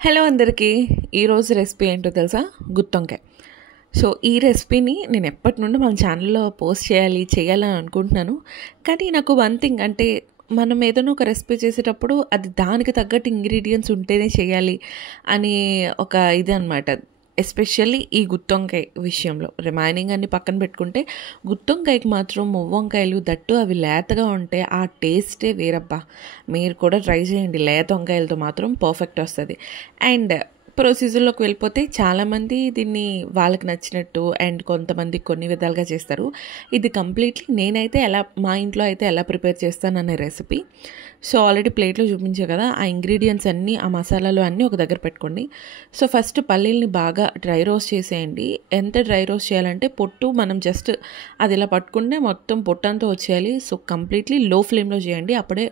Hello అందరికీ. ఈరోజు recipe ఏంటో తెలుసా? గుత్తొంకాయ. సో ఈ రెసిపీని నేను ఎప్పటి నుండి మన ఛానల్లో పోస్ట్ చేయాలని అనుకుంటున్నాను. కానీ నాకు వన్ థింగ్ అంటే మనం ఏదైనా ఒక రెసిపీ చేసేటప్పుడు అది దానికి తగ్గట్టు ఇంగ్రీడియంట్స్ ఉంటేనే చేయాలి అని ఒక ఇది అనమాట. ఎస్పెషల్లీ ఈ గుత్తొంకాయ విషయంలో రిమైనింగ్ అన్ని పక్కన పెట్టుకుంటే గుత్తొంకాయకి మాత్రం మువ్వంకాయలు దట్టు అవి లేతగా ఉంటే ఆ టేస్టే వేరబ్బా. మీరు కూడా ట్రై చేయండి, లేత వంకాయలతో మాత్రం పర్ఫెక్ట్ వస్తుంది. అండ్ ప్రొసీజర్లోకి వెళ్ళిపోతే చాలామంది దీన్ని వాళ్ళకి నచ్చినట్టు అండ్ కొంతమంది కొన్ని విధాలుగా చేస్తారు. ఇది కంప్లీట్లీ నేనైతే మా ఇంట్లో అయితే ఎలా ప్రిపేర్ చేస్తాననే రెసిపీ. సో ఆల్రెడీ ప్లేట్లో చూపించే కదా, ఆ ఇంగ్రీడియంట్స్ అన్నీ, ఆ మసాలాలు అన్నీ ఒక దగ్గర పెట్టుకోండి. సో ఫస్ట్ పల్లీల్ని బాగా డ్రై రోస్ట్ చేసేయండి. ఎంత డ్రై రోస్ట్ చేయాలంటే పొట్టు మనం జస్ట్ అది ఇలా పట్టుకుంటే మొత్తం పొట్టంతా వచ్చేయాలి. సో కంప్లీట్లీ లో ఫ్లేమ్లో చేయండి, అప్పుడే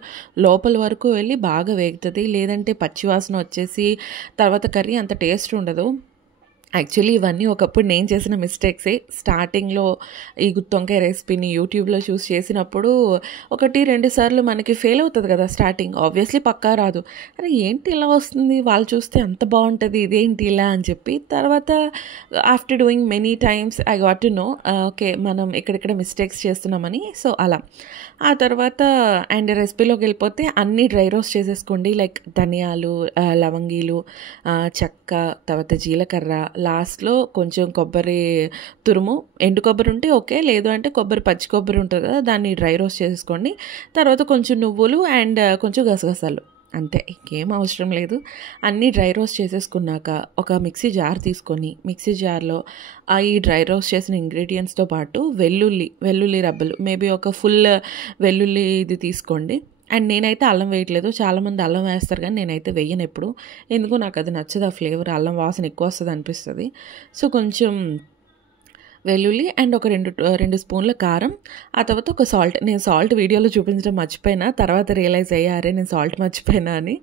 లోపల వరకు వెళ్ళి బాగా వేగుతుంది. లేదంటే పచ్చివాసన వచ్చేసి తర్వాత కర్రీ అంత టేస్ట్ ఉండదు. యాక్చువల్లీ ఇవన్నీ ఒకప్పుడు నేను చేసిన మిస్టేక్సే. స్టార్టింగ్లో ఈ గుత్తొంకాయ రెసిపీని యూట్యూబ్లో చూసి చేసినప్పుడు 1-2 సార్లు మనకి ఫెయిల్ అవుతుంది కదా స్టార్టింగ్. ఆబ్వియస్లీ పక్కా రాదు. అరే ఏంటి ఇలా వస్తుంది, వాళ్ళు చూస్తే అంత బాగుంటుంది, ఇదేంటి ఇలా అని చెప్పి తర్వాత after doing many times I got to know okay మనం ఇక్కడిక్కడ మిస్టేక్స్ చేస్తున్నామని. సో అలా ఆ తర్వాత అండ్ రెసిపీలోకి వెళ్ళిపోతే అన్నీ డ్రై రోస్ట్ చేసేసుకోండి. లైక్ ధనియాలు, లవంగీలు, చెక్క, తర్వాత జీలకర్ర, లాస్ట్లో కొంచెం కొబ్బరి తురుము, ఎండు కొబ్బరి ఉంటే ఓకే, లేదు అంటే పచ్చి కొబ్బరి ఉంటుంది కదా, దాన్ని డ్రై రోస్ట్ చేసుకోండి. తర్వాత కొంచెం నువ్వులు అండ్ కొంచెం గసగసాలు, అంతే, ఇంకేం అవసరం లేదు. అన్నీ డ్రై రోస్ట్ చేసేసుకున్నాక ఒక మిక్సీ జార్ తీసుకొని మిక్సీ జార్లో ఈ డ్రై రోస్ట్ చేసిన ఇంగ్రీడియంట్స్తో పాటు వెల్లుల్లి రబ్బలు, మేబీ ఒక ఫుల్ వెల్లుల్లి ఇది తీసుకోండి. అండ్ నేనైతే అల్లం వేయట్లేదు, చాలామంది అల్లం వేస్తారు కానీ నేనైతే వేయను ఎప్పుడు. ఎందుకో నాకు అది నచ్చదు, ఆ ఫ్లేవర్, అల్లం వాసన ఎక్కువ వస్తుంది అనిపిస్తుంది. సో కొంచెం వెల్లుల్లి అండ్ ఒక 2 స్పూన్ల కారం, ఆ తర్వాత ఒక సాల్ట్. నేను సాల్ట్ వీడియోలో చూపించడం మర్చిపోయినా, తర్వాత రియలైజ్ అయ్యారే నేను సాల్ట్ మర్చిపోయినా అని.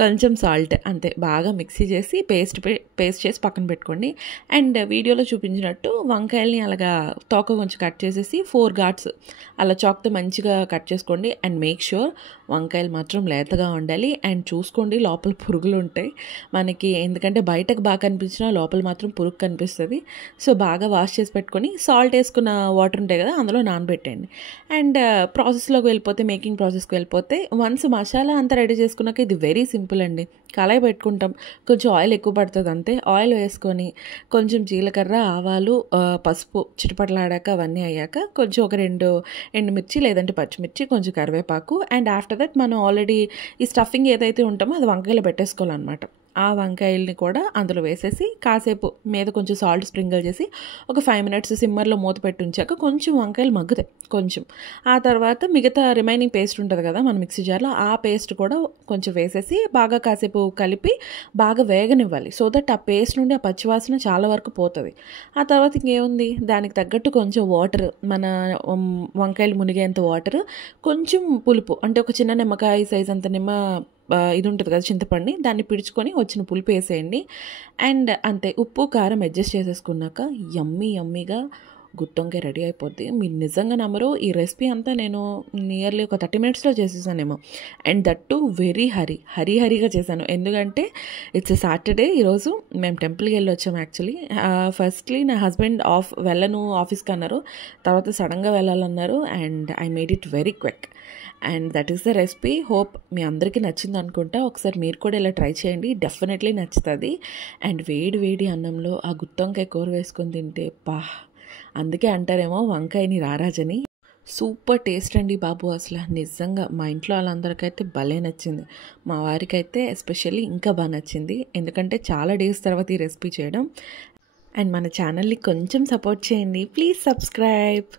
కొంచెం సాల్ట్, అంతే. బాగా మిక్సీ చేసి పేస్ట్ చేసి పక్కన పెట్టుకోండి. అండ్ వీడియోలో చూపించినట్టు వంకాయల్ని అలాగా తోక కొంచెం కట్ చేసేసి 4 ఘాట్స్ అలా చాక్తో మంచిగా కట్ చేసుకోండి. అండ్ మేక్ ష్యూర్ వంకాయలు మాత్రం లేతగా ఉండాలి. అండ్ చూసుకోండి లోపల పురుగులు ఉంటాయి మనకి, ఎందుకంటే బయటకు బాగా కనిపించినా లోపల మాత్రం పురుగు కనిపిస్తుంది. సో బాగా వాష్ చేసి పెట్టుకొని సాల్ట్ వేసుకున్న వాటర్ ఉంటాయి కదా, అందులో నానబెట్టండి. అండ్ మేకింగ్ ప్రాసెస్కి వెళ్ళిపోతే వన్స్ మసాలా అంతా రెడీ చేసుకున్నాక ఇది వెరీ సింపుల్ అండి. కళాయి పెట్టుకుంటాం, కొంచెం ఆయిల్ ఎక్కువ పడుతుంది అంతే. ఆయిల్ వేసుకొని కొంచెం జీలకర్ర, ఆవాలు, పసుపు చిటపటలాడాక అవన్నీ అయ్యాక కొంచెం ఒక 2 ఎండుమిర్చి లేదంటే పచ్చిమిర్చి, కొంచెం కరివేపాకు. అండ్ ఆఫ్టర్ దట్ మనం ఆల్రెడీ ఈ స్టఫింగ్ ఏదైతే ఉంటామో అది వంకాయలో పెట్టేసుకోవాలన్నమాట. ఆ వంకాయల్ని కూడా అందులో వేసేసి కాసేపు మీద కొంచెం సాల్ట్ స్ప్రింకిల్ చేసి ఒక 5 మినిట్స్ సిమ్మర్లో మూత పెట్టి ఉంచాక కొంచెం వంకాయలు మగ్గుతాయి కొంచెం. ఆ తర్వాత మిగతా రిమైనింగ్ పేస్ట్ ఉంటుంది కదా మన మిక్సీ జార్లో, ఆ పేస్ట్ కూడా కొంచెం వేసేసి బాగా కాసేపు కలిపి బాగా వేగనివ్వాలి. సో దట్ ఆ పేస్ట్ నుండి ఆ పచ్చివాసన చాలా వరకు పోతుంది. ఆ తర్వాత ఇంకేముంది, దానికి తగ్గట్టు కొంచెం వాటర్, మన వంకాయలు మునిగేంత వాటర్, కొంచెం పులుపు అంటే ఒక చిన్న నిమ్మకాయ సైజ్ అంత ఇది ఉంటుంది కదా చింతపండు, దాన్ని పిడుచుకొని వచ్చిన పులుపు వేసేయండి. అండ్ అంతే, ఉప్పు కారం అడ్జస్ట్ చేసేసుకున్నాక యమ్మీగా గుత్తొంకాయ రెడీ అయిపోద్ది. మీరు నిజంగా నమ్మరు, ఈ రెసిపీ అంతా నేను నియర్లీ ఒక 30 మినిట్స్లో చేసేసానేమో. అండ్ దట్ టు వెరీ హరీగా చేశాను, ఎందుకంటే ఇట్స్ సాటర్డే. ఈరోజు మేము టెంపుల్కి వెళ్ళి వచ్చాము. యాక్చువల్లీ ఫస్ట్లీ నా హస్బెండ్ వెళ్ళను ఆఫీస్కి అన్నారు, తర్వాత సడన్గా వెళ్ళాలన్నారు. And I made it very quick. And that is the recipe. Hope మీ అందరికీ నచ్చింది అనుకుంటా. ఒకసారి మీరు కూడా ఇలా ట్రై చేయండి, డెఫినెట్లీ నచ్చుతుంది. అండ్ వేడి అన్నంలో ఆ గుత్తొంకాయ కూర వేసుకొని తింటే అందుకే అంటారేమో వంకాయని రారాజని. సూపర్ టేస్ట్ అండి బాబు, అసలు నిజంగా మా ఇంట్లో వాళ్ళందరికైతే భలే నచ్చింది. మా వారికైతే ఎస్పెషల్లీ ఇంకా బాగా నచ్చింది, ఎందుకంటే చాలా డేస్ తర్వాత ఈ రెసిపీ చేయడం. అండ్ మన ఛానల్ని కొంచెం సపోర్ట్ చేయండి, ప్లీజ్ సబ్స్క్రైబ్.